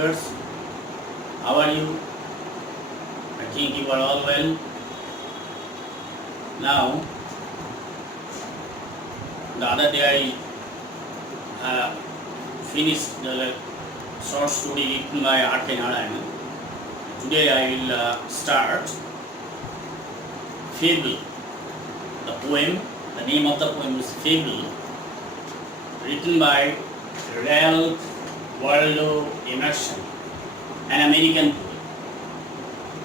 viewers. How are you? I think you are all well. Now, the other day I finished the short story written by R.K. Narayan. Today I will start Fable, the poem. The name of the poem is Fable, written by Ralph Waldo Emerson, an American poet.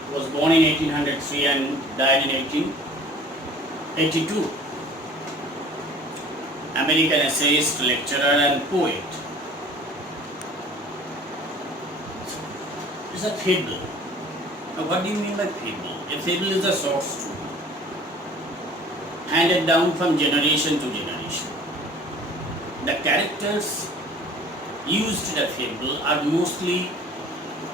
He was born in 1803 and died in 1882. American essayist, lecturer and poet. It's a fable. Now what do you mean by fable? A fable is a short story handed down from generation to generation. The characters used in a fable are mostly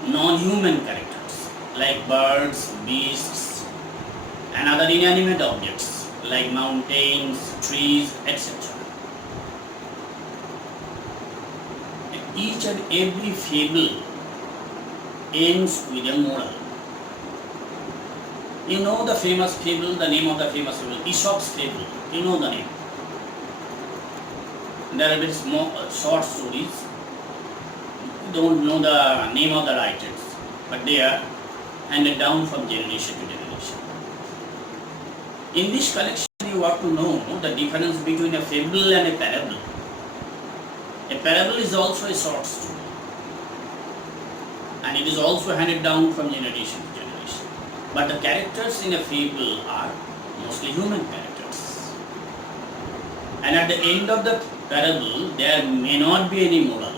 non-human characters like birds, beasts and other inanimate objects like mountains, trees, etc. Each and every fable ends with a moral. You know the famous fable, the name of the famous fable, Aesop's fable. You know the name. There are very small, short stories. You don't know the name of the writers, but they are handed down from generation to generation. In this collection, you have to know the difference between a fable and a parable. A parable is also a short story, and it is also handed down from generation to generation. But the characters in a fable are mostly human characters. And at the end of the parable, there may not be any moral.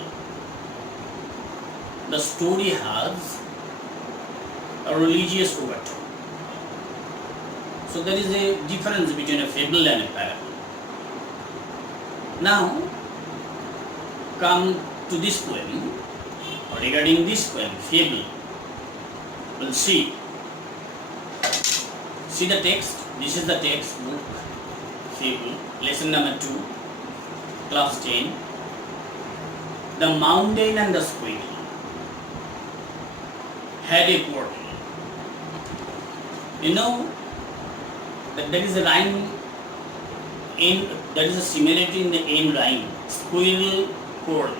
The story has a religious overtone. So there is a difference between a fable and a parable. Now, come to this poem, or regarding this poem, Fable. We'll see. See the text. This is the text book, Fable, lesson number 2, class 10. The mountain and the squirrel had a quarrel. You know that there is a rhyme in, there is a similarity in the end rhyme. Squirrel, quarrel.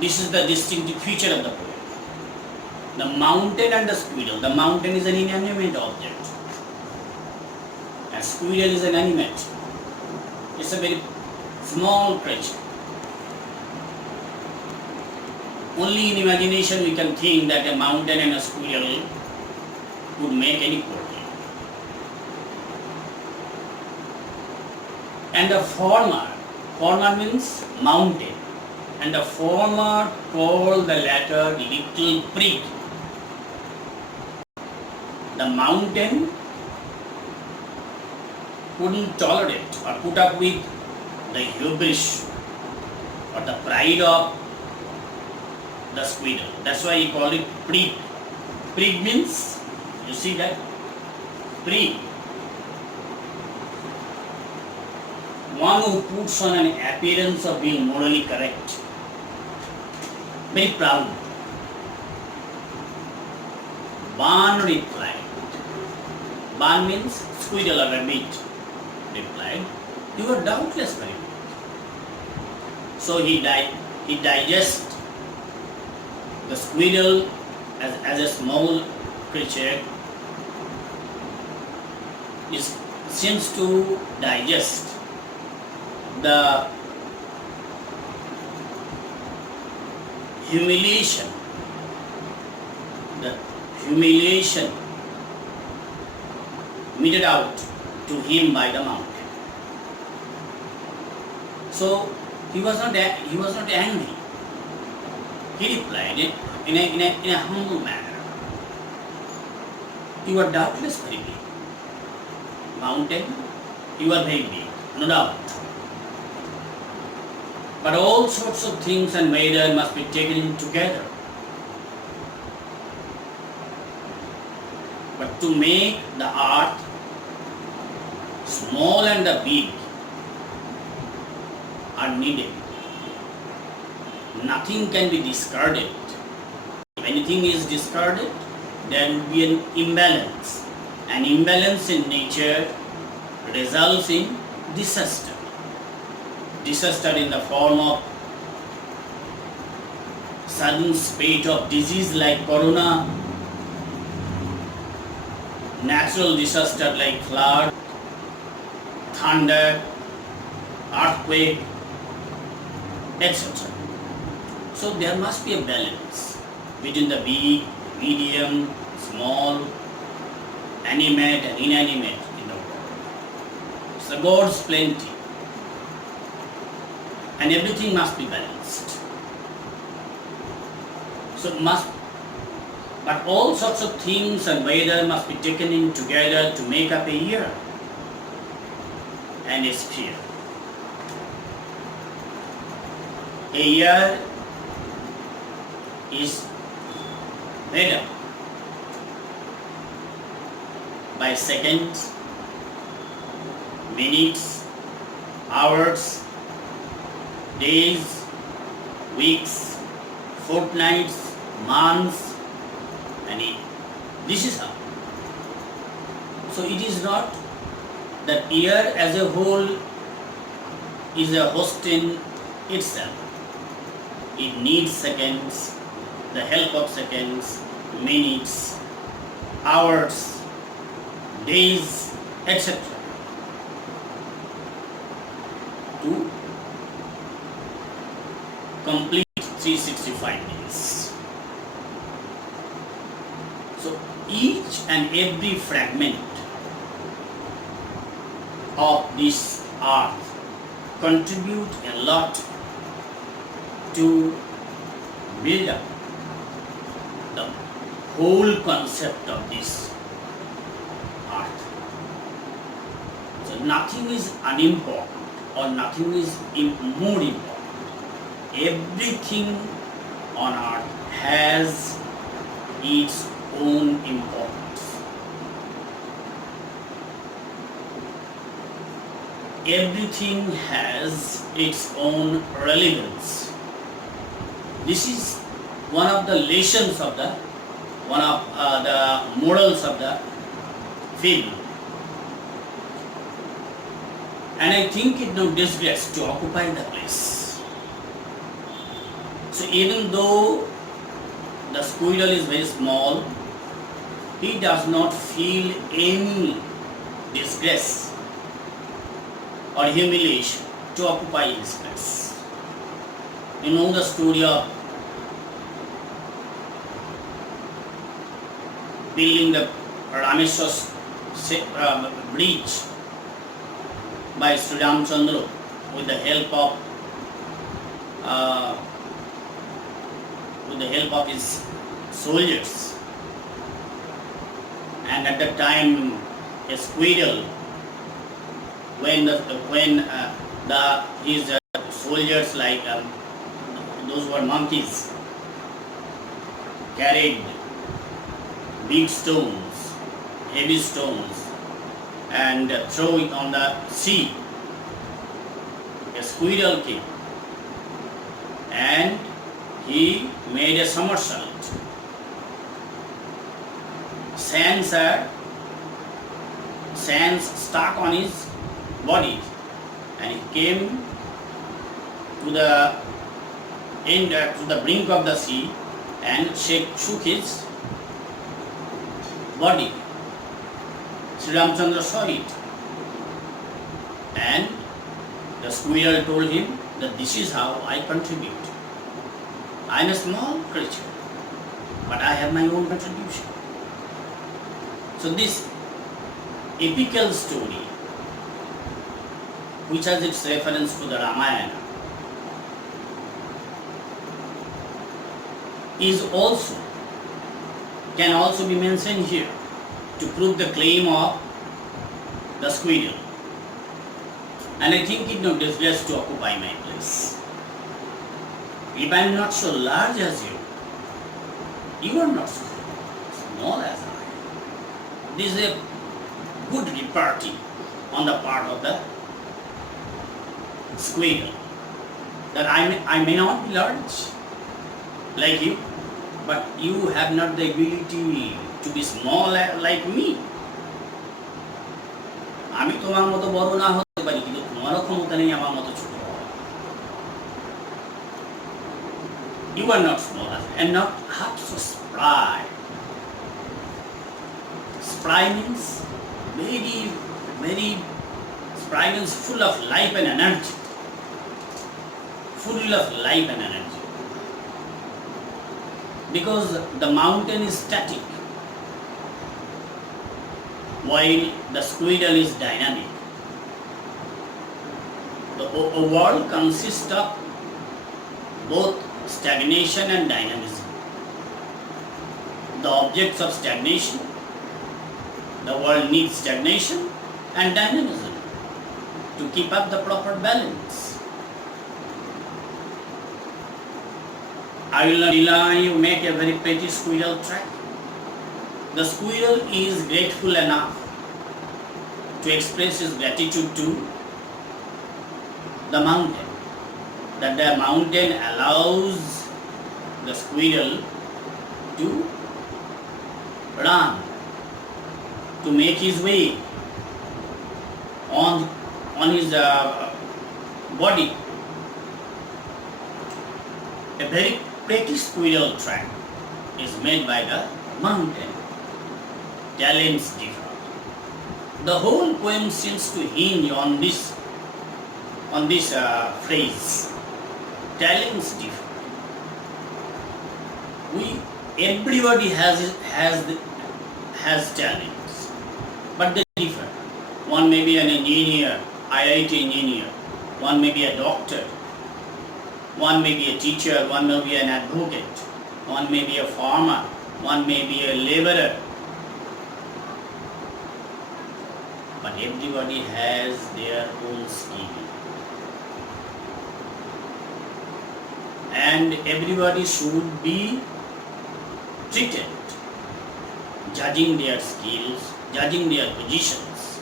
This is the distinctive feature of the poem. The mountain and the squirrel. The mountain is an inanimate object, and squirrel is an animate. It's a very small creature. Only in imagination we can think that a mountain and a squirrel would make any quarrel. And the former means mountain, and the former called the latter little prig. The mountain couldn't tolerate or put up with the hubris or the pride of the squirrel. That's why he called it prig. Prig means, you see that? Prig. One who puts on an appearance of being morally correct. Very proud. Barn replied. Barn means squirrel or rabbit. Replied, you are doubtless very good. So he digests the squirrel as a small creature. Seems to digest the humiliation meted out to him by the mountain. So he was not angry. He replied in a humble manner. You are doubtless very big. Mountain, you are very big, no doubt. But all sorts of things and weather must be taken together. But to make the earth small and the big are needed. nothing can be discarded. If anything is discarded, there will be an imbalance. An imbalance in nature results in disaster. Disaster in the form of sudden spate of disease like corona, natural disaster like flood, thunder, earthquake, etc. So there must be a balance between the big, medium, small, animate and inanimate in the world. So God's plenty, and everything must be balanced. But all sorts of things and weather must be taken in together to make up a year and a sphere. A year is made up by seconds, minutes, hours, days, weeks, fortnights, months, and this is how. So it is not that year as a whole is a host in itself. It needs seconds, the help of seconds, minutes, hours, days, etc. to complete 365 days. So each and every fragment of this earth contribute a lot to build up the whole concept of this earth. So nothing is unimportant or nothing is more important. Everything on earth has its own importance. Everything has its own relevance. This is one of the lessons of the morals of the Fable. And I think it no disgrace to occupy the place. So even though the squirrel is very small, he does not feel any disgrace or humiliation to occupy his place. You know the story of building the Rameshwar bridge by Sri Ramchandra with the help of his soldiers. And at that time, a squirrel, when his soldiers, like those were monkeys, carried big stones, heavy stones, and throw it on the sea. A squirrel came and he made a somersault. Sands stuck on his body, and he came to the end, to the brink of the sea, and shook his body. Sri Ramchandra saw it, and the squirrel told him that this is how I contribute. I am a small creature, but I have my own contribution. So this epical story, which has its reference to the Ramayana, can also be mentioned here to prove the claim of the squirrel. And I think it no disgrace to occupy my place. If I am not so large as you are not so small as I. This is a good repartee on the part of the squirrel. that I may not be large like you, but you have not the ability to be small like me. আমি তোমার মতো বড় না হতে পারি, কিন্তু তোমারও ক্ষমতা নেই আমার মতো ছোট হওয়ার। You are not small and not half so spry. Spry means very spry means full of life and energy. Full of life and energy. Because the mountain is static, while the squirrel is dynamic. The world consists of both stagnation and dynamism. The objects of stagnation, the world needs stagnation and dynamism to keep up the proper balance. I will not rely you make a very pretty squirrel track. The squirrel is grateful enough to express his gratitude to the mountain, that the mountain allows the squirrel to run, to make his way on his body. A very pretty squirrel track is made by the mountain. Talents differ. The whole poem seems to hinge on this phrase. Talents differ. Everybody has talents, but they differ. One may be an engineer, IIT engineer. One may be a doctor. One may be a teacher. One may be an advocate. One may be a farmer. One may be a laborer. But everybody has their own skill. And everybody should be treated, judging their skills, judging their positions.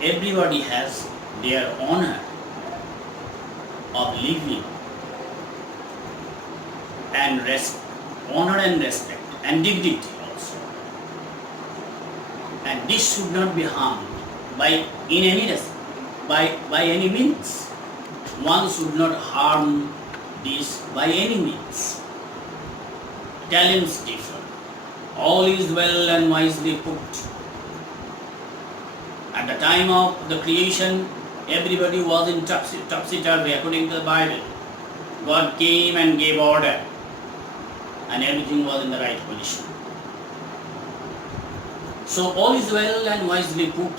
Everybody has their honor of living and honor and respect and dignity also. And this should not be harmed by any means. One should not harm this by any means. Talents differ. All is well and wisely put. At the time of the creation, everybody was in topsy-turvy according to the Bible. God came and gave order, and everything was in the right position. So all is well and wisely put.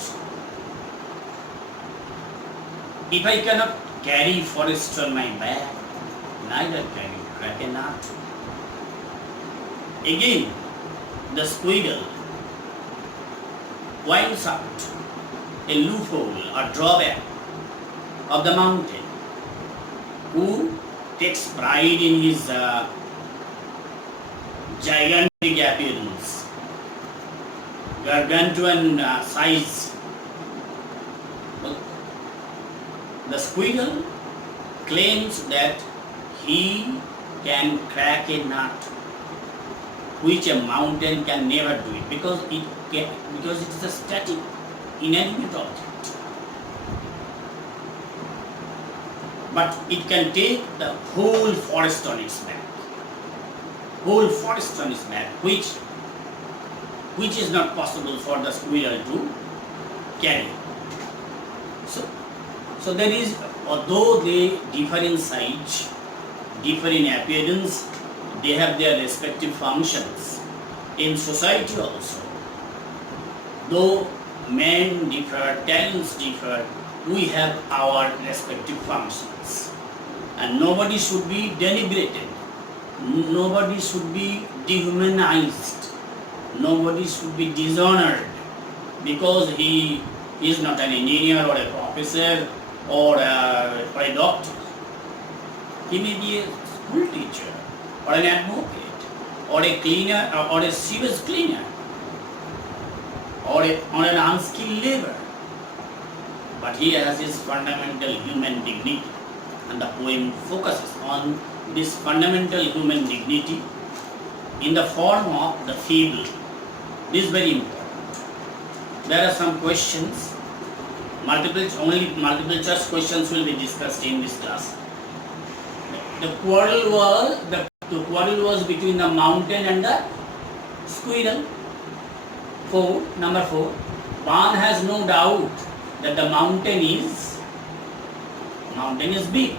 If I cannot carry forest on my back, neither can you crack a nut. Again, the squirrel winds out a loophole or drawback of the mountain, who takes pride in his gigantic appearance, gargantuan size. The squirrel claims that he can crack a nut, which a mountain can never do it, because it is a static, inanimate object. But it can take the whole forest on its back. Whole forest on its back, which is not possible for the squirrel to carry. So there is, although they differ in size, differ in appearance, they have their respective functions. In society also, though men differ, talents differ, we have our respective functions. And nobody should be denigrated. Nobody should be dehumanized. Nobody should be dishonored because he is not an engineer or a professor or a doctor. He may be a school teacher or an advocate or a cleaner or a sewage cleaner or an unskilled labor. but he has his fundamental human dignity, and the poem focuses on this fundamental human dignity in the form of the fable. This is very important. There are some questions, multiple choice questions will be discussed in this class. The quarrel was between the mountain and the squirrel. Number 4. One has no doubt that the mountain is big.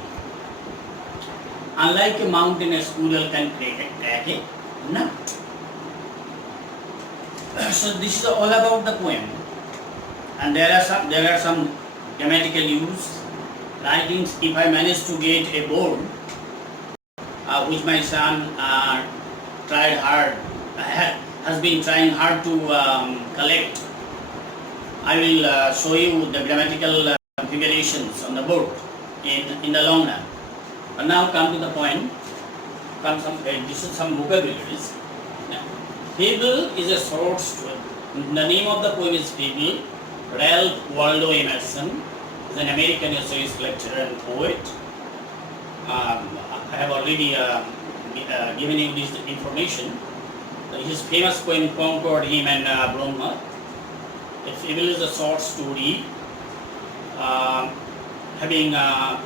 Unlike a mountain, a squirrel can crack a nut. So this is all about the poem, and there are some grammatical use. Writings. If I manage to get a board, which my son tried hard, has been trying hard to collect, I will show you the grammatical configurations on the board in the long run. But now come to the point. This is some vocabularies. Fable is a short story. The name of the poem is Fable. Ralph Waldo Emerson is an American essayist, lecturer, and poet. I have already given you this information. His famous poem conquered him and Brahma. A fable is a short story having a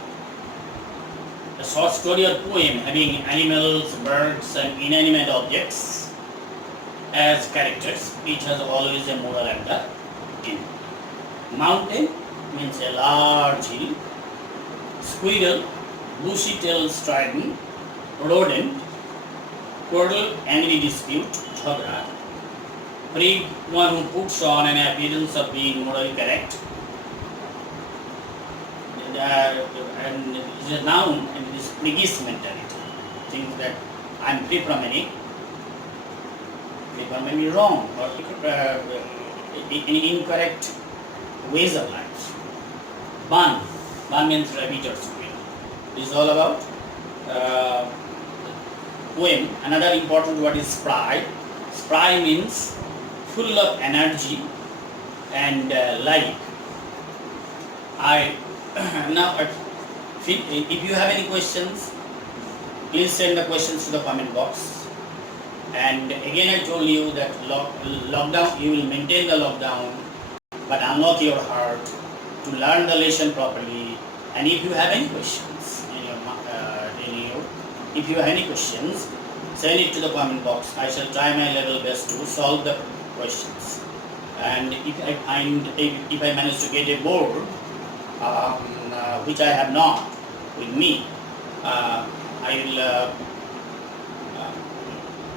short story or poem having animals, birds, and inanimate objects as characters. Each has always a moral and the end. Mountain means a large hill. Squirrel, bushy-tailed strident. Rodent, quarrel, angry dispute, jhagda. Prig, one who puts on an appearance of being morally correct. And it is a noun, and it is priggish mentality. Thinks that I am free from any wrong or any incorrect ways of life. Bun means rabbit or squirrel. This is all about poem. Another important word is spry. Spry means full of energy and life. If you have any questions, please send the questions to the comment box. And again, I told you that lockdown, you will maintain the lockdown, but unlock your heart to learn the lesson properly. And if you have any questions if you have any questions, send it to the comment box. I shall try my level best to solve the questions. And if I manage to get a board, which I have not with me, I will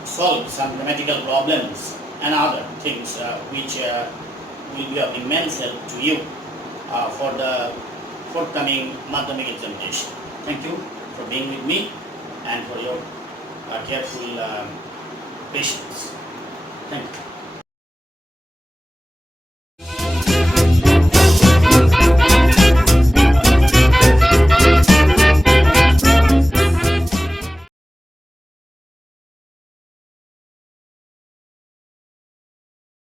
solve some grammatical problems and other things which will be of immense help to you for the forthcoming Madhyamik examination. Thank you for being with me and for your careful patience. Thank you.